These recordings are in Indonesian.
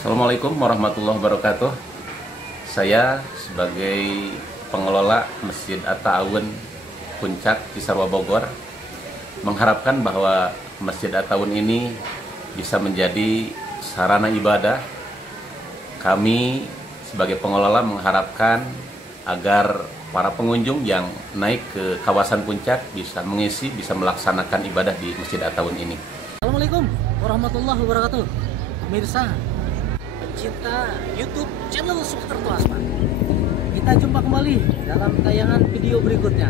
Assalamualaikum warahmatullahi wabarakatuh. Saya sebagai pengelola Masjid At-Ta'awun Puncak Cisarua Bogor mengharapkan bahwa Masjid At-Ta'awun ini bisa menjadi sarana ibadah. Kami sebagai pengelola mengharapkan agar para pengunjung yang naik ke kawasan puncak bisa mengisi, bisa melaksanakan ibadah di Masjid At-Ta'awun ini. Assalamualaikum warahmatullahi wabarakatuh. Pemirsa pencinta YouTube channel Sukarto Asma, kita jumpa kembali dalam tayangan video berikutnya.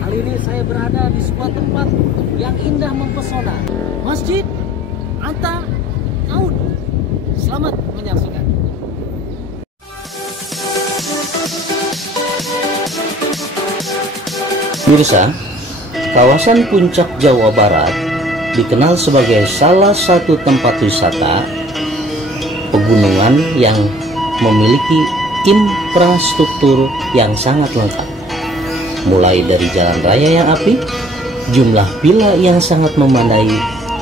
Kali ini saya berada di sebuah tempat yang indah mempesona, Masjid At-Ta'awun. Selamat menyaksikan. Pemirsa, kawasan Puncak Jawa Barat dikenal sebagai salah satu tempat wisata pegunungan yang memiliki infrastruktur yang sangat lengkap, mulai dari jalan raya yang apik, jumlah villa yang sangat memadai,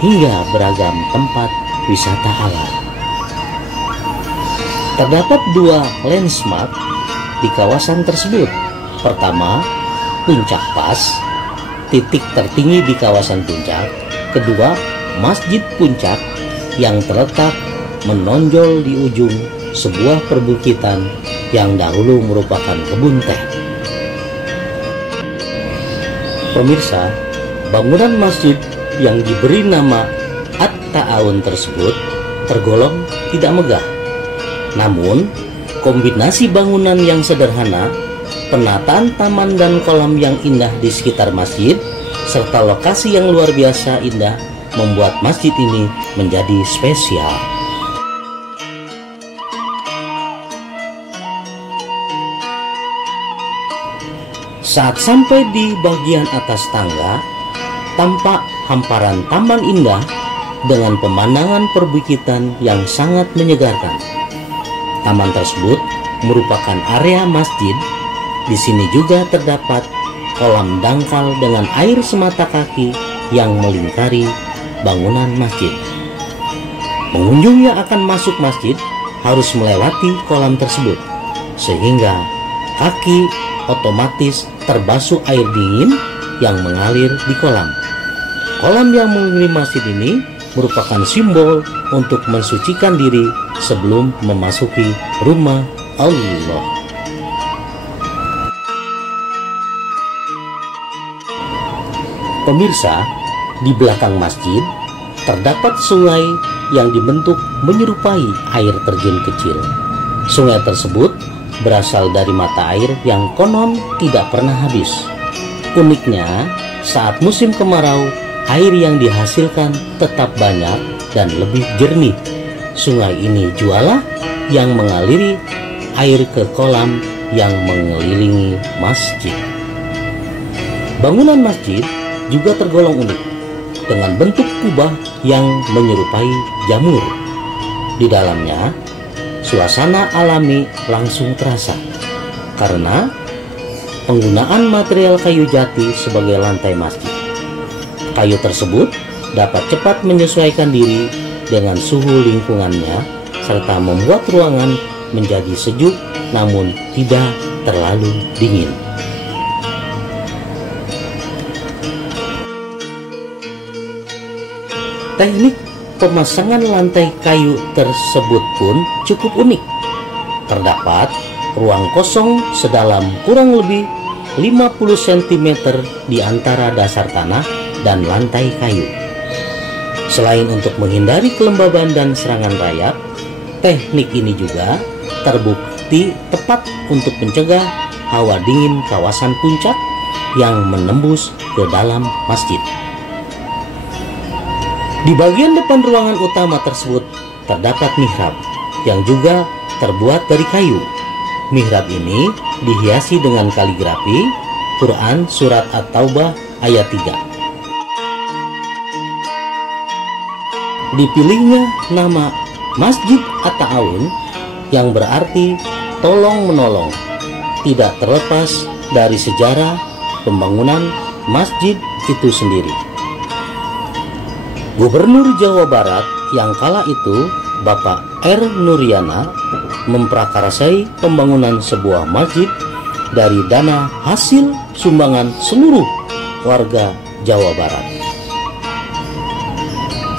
hingga beragam tempat wisata alam. Terdapat dua landmark di kawasan tersebut. Pertama, Puncak Pas, titik tertinggi di kawasan puncak. Kedua, Masjid Puncak yang terletak menonjol di ujung sebuah perbukitan yang dahulu merupakan kebun teh. Pemirsa, bangunan masjid yang diberi nama At-Ta'awun tersebut tergolong tidak megah. Namun, kombinasi bangunan yang sederhana, penataan taman dan kolam yang indah di sekitar masjid, serta lokasi yang luar biasa indah membuat masjid ini menjadi spesial. Saat sampai di bagian atas tangga, tampak hamparan taman indah dengan pemandangan perbukitan yang sangat menyegarkan. Taman tersebut merupakan area masjid. Di sini juga terdapat kolam dangkal dengan air semata kaki yang melingkari bangunan masjid. Pengunjung yang akan masuk masjid harus melewati kolam tersebut, sehingga kaki otomatis terbasuh air dingin yang mengalir di kolam. Kolam yang mengelilingi masjid ini merupakan simbol untuk mensucikan diri sebelum memasuki rumah Allah. Pemirsa, di belakang masjid terdapat sungai yang dibentuk menyerupai air terjun kecil. Sungai tersebut berasal dari mata air yang konon tidak pernah habis. Uniknya, saat musim kemarau, air yang dihasilkan tetap banyak dan lebih jernih. Sungai ini jualah yang mengaliri air ke kolam yang mengelilingi masjid. Bangunan masjid juga tergolong unik dengan bentuk kubah yang menyerupai jamur. Di dalamnya, suasana alami langsung terasa karena penggunaan material kayu jati sebagai lantai masjid. Kayu tersebut dapat cepat menyesuaikan diri dengan suhu lingkungannya serta membuat ruangan menjadi sejuk namun tidak terlalu dingin. Teknik pemasangan lantai kayu tersebut pun cukup unik. Terdapat ruang kosong sedalam kurang lebih 50 cm di antara dasar tanah dan lantai kayu. Selain untuk menghindari kelembaban dan serangan rayap, teknik ini juga terbukti tepat untuk mencegah hawa dingin kawasan puncak yang menembus ke dalam masjid. Di bagian depan ruangan utama tersebut terdapat mihrab yang juga terbuat dari kayu. Mihrab ini dihiasi dengan kaligrafi Quran Surat At-Taubah ayat 3. Dipilihnya nama Masjid At-Ta'awun yang berarti tolong menolong, tidak terlepas dari sejarah pembangunan masjid itu sendiri. Gubernur Jawa Barat yang kala itu Bapak R. Nuriana memprakarsai pembangunan sebuah masjid dari dana hasil sumbangan seluruh warga Jawa Barat.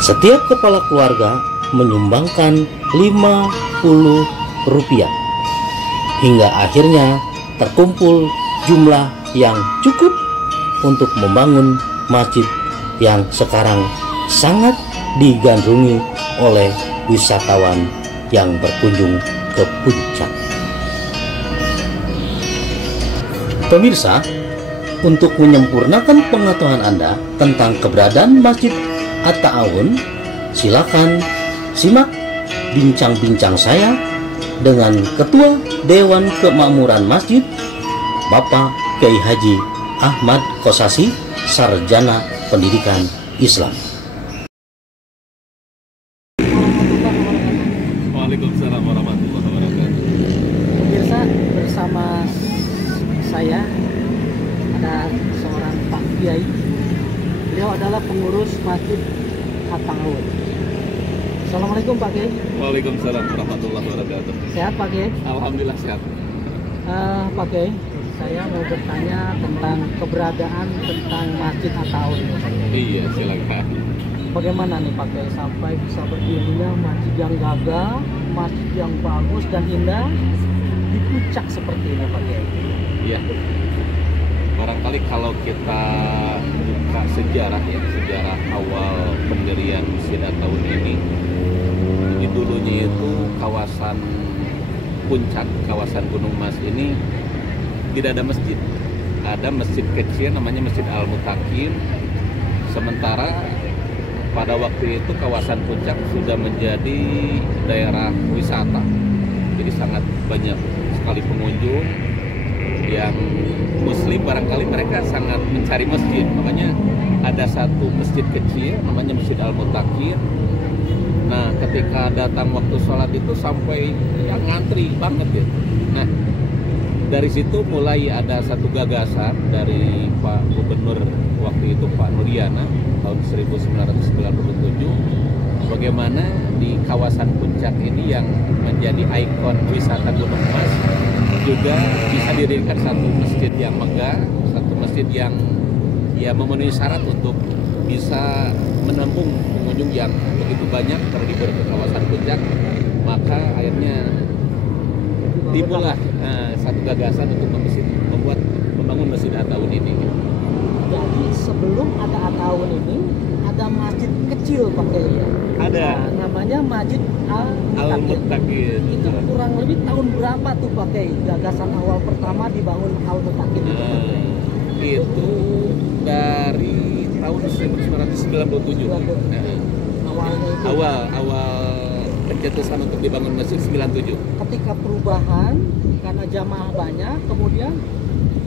Setiap kepala keluarga menyumbangkan Rp50 hingga akhirnya terkumpul jumlah yang cukup untuk membangun masjid yang sekarang sangat digandrungi oleh wisatawan yang berkunjung ke puncak. Pemirsa, untuk menyempurnakan pengetahuan Anda tentang keberadaan Masjid At-Ta'awun, silakan simak bincang-bincang saya dengan Ketua Dewan Kemakmuran Masjid, Bapak Kiai Haji Ahmad Kosasi, Sarjana Pendidikan Islam. Waalaikumsalam warahmatullahi wabarakatuh. Pemirsa, bersama saya ada seorang Pak Kiai. Beliau adalah pengurus Masjid At-Ta'awun. Assalamualaikum Pak Kiai. Waalaikumsalam warahmatullahi wabarakatuh. Sehat Pak Kiai? Alhamdulillah sehat. Pak Kiai, saya mau bertanya tentang keberadaan tentang Masjid At-Ta'awun. Iya, silakan. Bagaimana nih Pak Kiai sampai bisa berdirinya masjid yang gagah, masjid yang bagus dan indah di puncak seperti ini Pak Kiai? Iya. Barangkali kalau kita buka sejarah ya, sejarah awal pendirian Masjid At-Ta'awun ini, jadi dulunya itu kawasan puncak, kawasan Gunung Mas ini tidak ada masjid. Ada masjid kecil namanya Masjid Al-Mutakin. Sementara pada waktu itu kawasan puncak sudah menjadi daerah wisata. Jadi sangat banyak sekali pengunjung yang muslim, barangkali mereka sangat mencari masjid. Makanya ada satu masjid kecil namanya Masjid Al-Mutakin. Nah, ketika datang waktu sholat itu sampai yang ngantri banget ya. Nah, dari situ mulai ada satu gagasan dari Pak Gubernur waktu itu, Pak Nuriana, tahun 1997, bagaimana di kawasan puncak ini yang menjadi ikon wisata Gunung Mas juga bisa didirikan satu masjid yang megah, satu masjid yang ya memenuhi syarat untuk bisa menampung pengunjung yang begitu banyak terhibur ke kawasan puncak. Maka akhirnya timbullah satu gagasan untuk membangun Masjid At-Ta'awun ini. Jadi sebelum ada At-Ta'awun ini ada masjid kecil Pak Kiai ya? Ada. Nah, namanya Masjid Al-Mutakin. Itu kurang lebih tahun berapa tuh Pak Kiai? Gagasan awal pertama dibangun Al-Mutakin itu Pak Kiai? Itu dari tahun 1997. Awalnya itu. Awal pencetusan untuk dibangun masjid 97. Ketika perubahan karena jamaah banyak, kemudian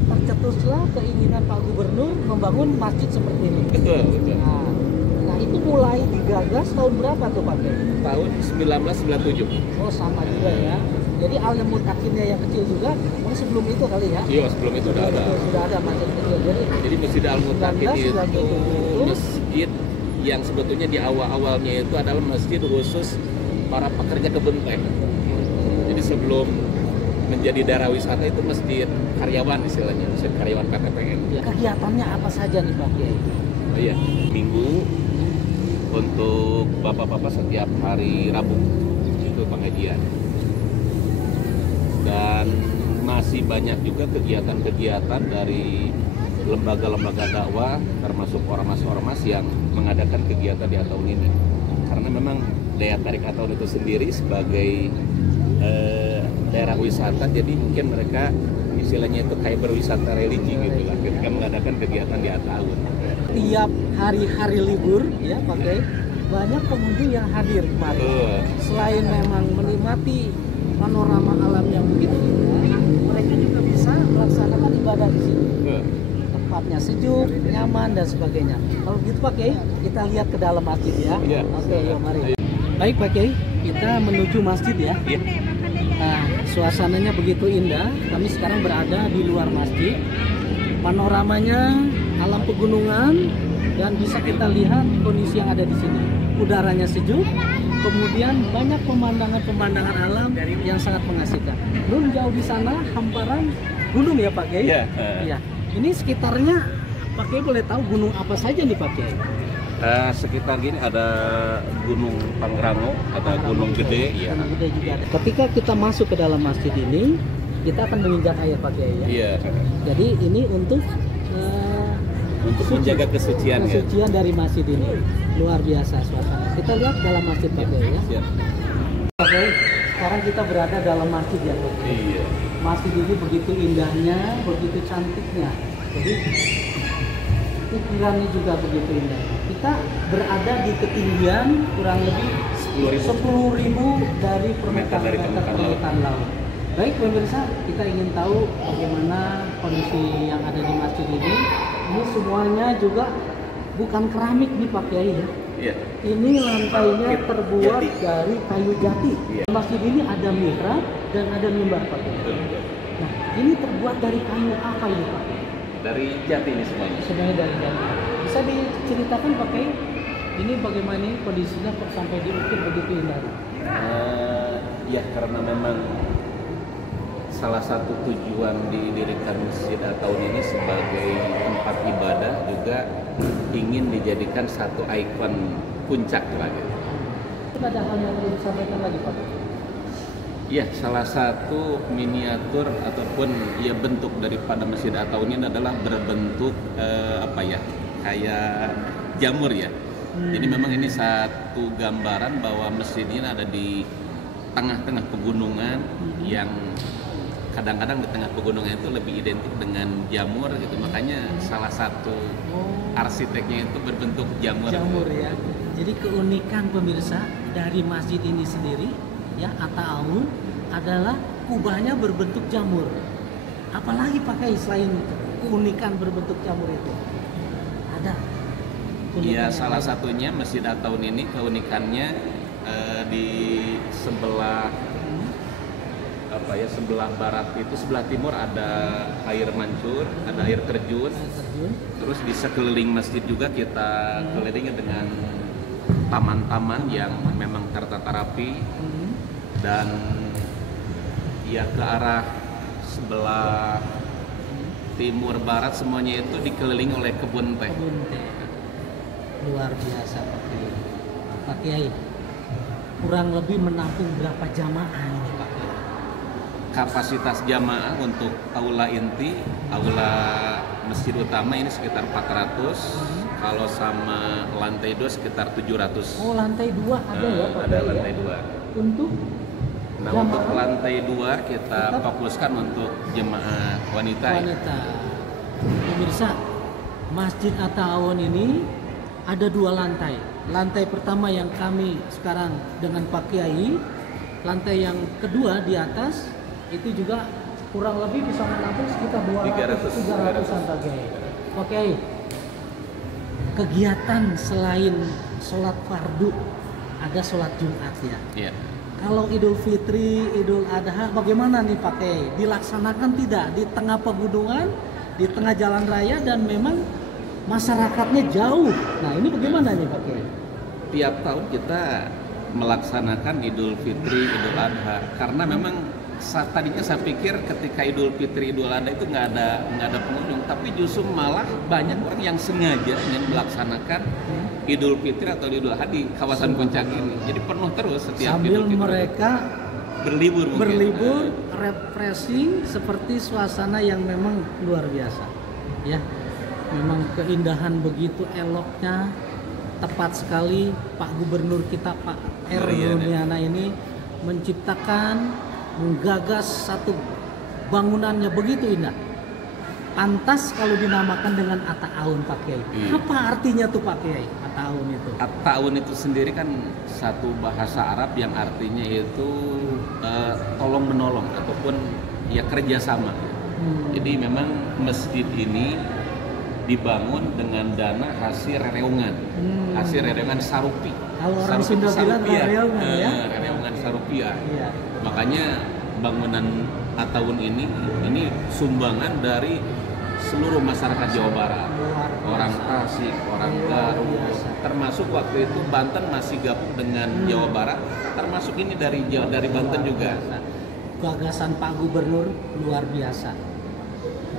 tercetuslah keinginan Pak Gubernur membangun masjid seperti ini. Betul. Nah, itu mulai digagas tahun berapa tuh Pak Kiai? Tahun 1997. Oh, sama juga ya. Jadi Al-Mutakinnya yang kecil juga, sebelum itu kali ya? Iya, sebelum itu sudah ada. Sudah ada masjid kecil. Jadi Masjid Al-Mutakin itu 1997. masjid yang sebetulnya di awal-awalnya itu adalah masjid khusus para pekerja kebun teh. Jadi sebelum menjadi daerah wisata itu masjid karyawan istilahnya, masjid karyawan PTPN. Ya, kegiatannya apa saja nih Pak Kiai? Oh iya, minggu untuk bapak-bapak setiap hari Rabu itu pengajian. Dan masih banyak juga kegiatan-kegiatan dari lembaga-lembaga dakwah, termasuk ormas-ormas yang mengadakan kegiatan di At-Ta'awun ini. Karena memang daya tarik At-Ta'awun itu sendiri sebagai daerah wisata, jadi mungkin mereka istilahnya itu kayak berwisata religi gitu lah ketika mengadakan kegiatan di At-Ta'awun. Tiap hari-hari libur ya Pak Kiai, banyak pengunjung yang hadir kemarin. Selain memang menikmati panorama alam yang begitu indah, mereka juga bisa melaksanakan ibadah di sini. Tempatnya sejuk, nyaman dan sebagainya. Kalau gitu Pak Kiai, kita lihat ke dalam masjid ya. Iya. Oke, yuk mari. Baik Pak Kiai, kita menuju masjid ya. Iya. Nah, suasananya begitu indah. Kami sekarang berada di luar masjid. Panoramanya alam pegunungan dan bisa kita lihat kondisi yang ada di sini. Udaranya sejuk, kemudian banyak pemandangan alam yang sangat mengasihkan. Belum jauh di sana hamparan gunung ya Pak Kiai? Iya. Iya. Ini sekitarnya Pak Kiai boleh tahu gunung apa saja nih Pak Kiai? Sekitar gini ada Gunung Pangrango, ada Gunung Gede, ya. Gunung Gede juga ada. Ketika kita masuk ke dalam masjid ini, kita akan menginjak air Pak Kiai ya. Iya. Jadi ini untuk menjaga kesucian ya. dari masjid ini. Luar biasa suasana. Kita lihat dalam masjid Pak Kiai ya. Siap. Pak Kiai, sekarang kita berada dalam masjid ya Pak Kiai. Iya. Masjid ini begitu indahnya, begitu cantiknya. Jadi ukirannya juga begitu indah. Kita berada di ketinggian kurang lebih 10.000 dari permukaan laut. Baik pemirsa, kita ingin tahu bagaimana kondisi yang ada di masjid ini. Ini semuanya juga bukan keramik nih Pak Kiai ya. Iya. Ini lantainya terbuat dari kayu jati. Iya. Masjid ini ada mihrab dan ada mimbar Pak Kiai. Nah, ini terbuat dari kayu apa ini Pak Kiai? Dari jati ini semuanya. Sebenarnya dari jati. Bisa diceritakan Pak Kiai, ini bagaimana kondisinya kok sampai diukir begitu indah? Ya karena memang salah satu tujuan didirikan Masjid At-Ta'awun ini sebagai tempat ibadah juga ingin dijadikan satu ikon puncak lagi. Ada hal yang perlu disampaikan lagi Pak? Ya, salah satu miniatur ataupun ya bentuk daripada Masjid At-Ta'awun ini adalah berbentuk kayak jamur ya. Jadi memang ini satu gambaran bahwa masjid ini ada di tengah-tengah pegunungan yang kadang-kadang di tengah pegunungan itu lebih identik dengan jamur gitu. Makanya salah satu arsiteknya itu berbentuk jamur. Jamur ya. Jadi keunikan pemirsa dari masjid ini sendiri ya, At-Ta'awun adalah kubahnya berbentuk jamur. Apalagi pakai selain keunikan berbentuk jamur itu? Ada. Iya, salah satunya Masjid At-Ta'awun ini keunikannya di sebelah sebelah barat itu, sebelah timur ada air mancur, ada air terjun. Terus di sekeliling masjid juga kita kelilingi dengan taman-taman yang memang tertata rapi. Dan ya ke arah sebelah timur barat semuanya itu dikelilingi oleh kebun teh. Luar biasa Pak Kiai. Kurang lebih menampung berapa jamaah ini Pak Kiai? Kapasitas jamaah untuk aula inti, aula masjid utama ini sekitar 400. Kalau sama lantai 2 sekitar 700. Oh, lantai 2 ada ya Pak? Ada lantai 2. Untuk untuk lantai 2 kita fokuskan untuk jemaah wanita. Pemirsa, Masjid At-Ta'awun ini ada 2 lantai. Lantai pertama yang kami sekarang dengan Pak Kiai, lantai yang kedua di atas itu juga kurang lebih bisa menampung sekitar 300-an Pak Kiai. Pak Kiai, kegiatan selain sholat fardu ada sholat Jumat ya. Iya. Kalau Idul Fitri, Idul Adha bagaimana nih Pak Kiai? Dilaksanakan tidak di tengah pegunungan, di tengah jalan raya dan memang masyarakatnya jauh. Nah, ini bagaimana nih Pak Kiai? Tiap tahun kita melaksanakan Idul Fitri, Idul Adha karena memang tadinya saya pikir ketika Idul Fitri, Idul Adha itu nggak ada pengunjung, tapi justru malah banyak orang yang sengaja ingin melaksanakan Idul Fitri atau Idul Adha di kawasan Puncak ini. Jadi penuh terus setiap sambil Idul Fitri. Mereka berlibur, refreshing seperti suasana yang memang luar biasa. Ya, memang keindahan begitu eloknya, tepat sekali Pak Gubernur kita Pak Runiana ini menciptakan, menggagas satu bangunannya begitu indah. Pantas kalau dinamakan dengan At-Ta'awun Pak Kiai. Apa artinya tuh Pak Kiai? At-Ta'awun itu? At-Ta'awun itu sendiri kan satu bahasa Arab yang artinya itu tolong menolong ataupun ya kerjasama. Jadi memang masjid ini dibangun dengan dana hasil rereungan, hasil rereungan sarupi. Kalau orang Sunda bilang rereungan ya. Rereungan sarupiah. Iya. Makanya bangunan At-Ta'awun ini sumbangan dari seluruh masyarakat Jawa Barat, orang Tasik, orang Garut, termasuk waktu itu Banten masih gabung dengan Jawa Barat, termasuk ini dari Banten juga. Gagasan Pak Gubernur luar biasa.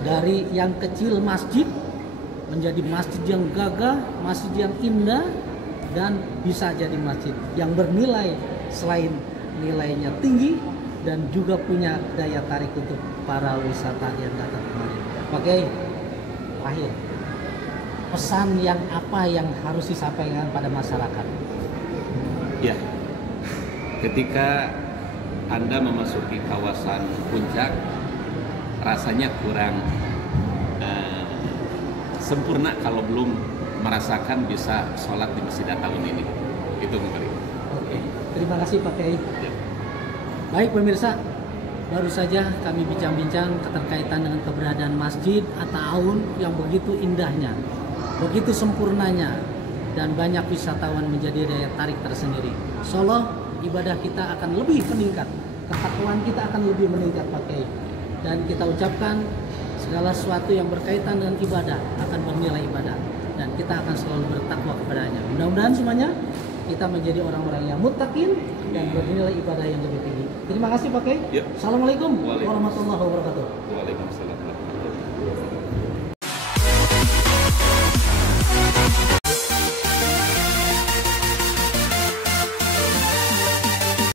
Dari yang kecil masjid menjadi masjid yang gagah, masjid yang indah, dan bisa jadi masjid yang bernilai selain nilainya tinggi dan juga punya daya tarik untuk para wisata yang datang kemari. Oke, terakhir, pesan yang apa yang harus disampaikan pada masyarakat? Ya, ketika Anda memasuki kawasan puncak, rasanya kurang sempurna kalau belum merasakan bisa sholat di Masjid At-Ta'awun ini. Itu mungkin. Oke, terima kasih Pak Kiai. Ya. Baik pemirsa, baru saja kami bincang-bincang keterkaitan dengan keberadaan Masjid At-Ta'awun yang begitu indahnya, begitu sempurnanya, dan banyak wisatawan menjadi daya tarik tersendiri. Insyaallah ibadah kita akan lebih meningkat, ketakwaan kita akan lebih meningkat Pak Kiai. Dan kita ucapkan segala sesuatu yang berkaitan dengan ibadah akan bernilai ibadah, dan kita akan selalu bertakwa kepadanya. Mudah-mudahan semuanya kita menjadi orang-orang yang muttaqin dan bernilai ibadah yang lebih tinggi. Terima kasih Pak Kiai. Ya. Assalamualaikum Waalaikumsalam. warahmatullahi wabarakatuh. Waalaikumsalam.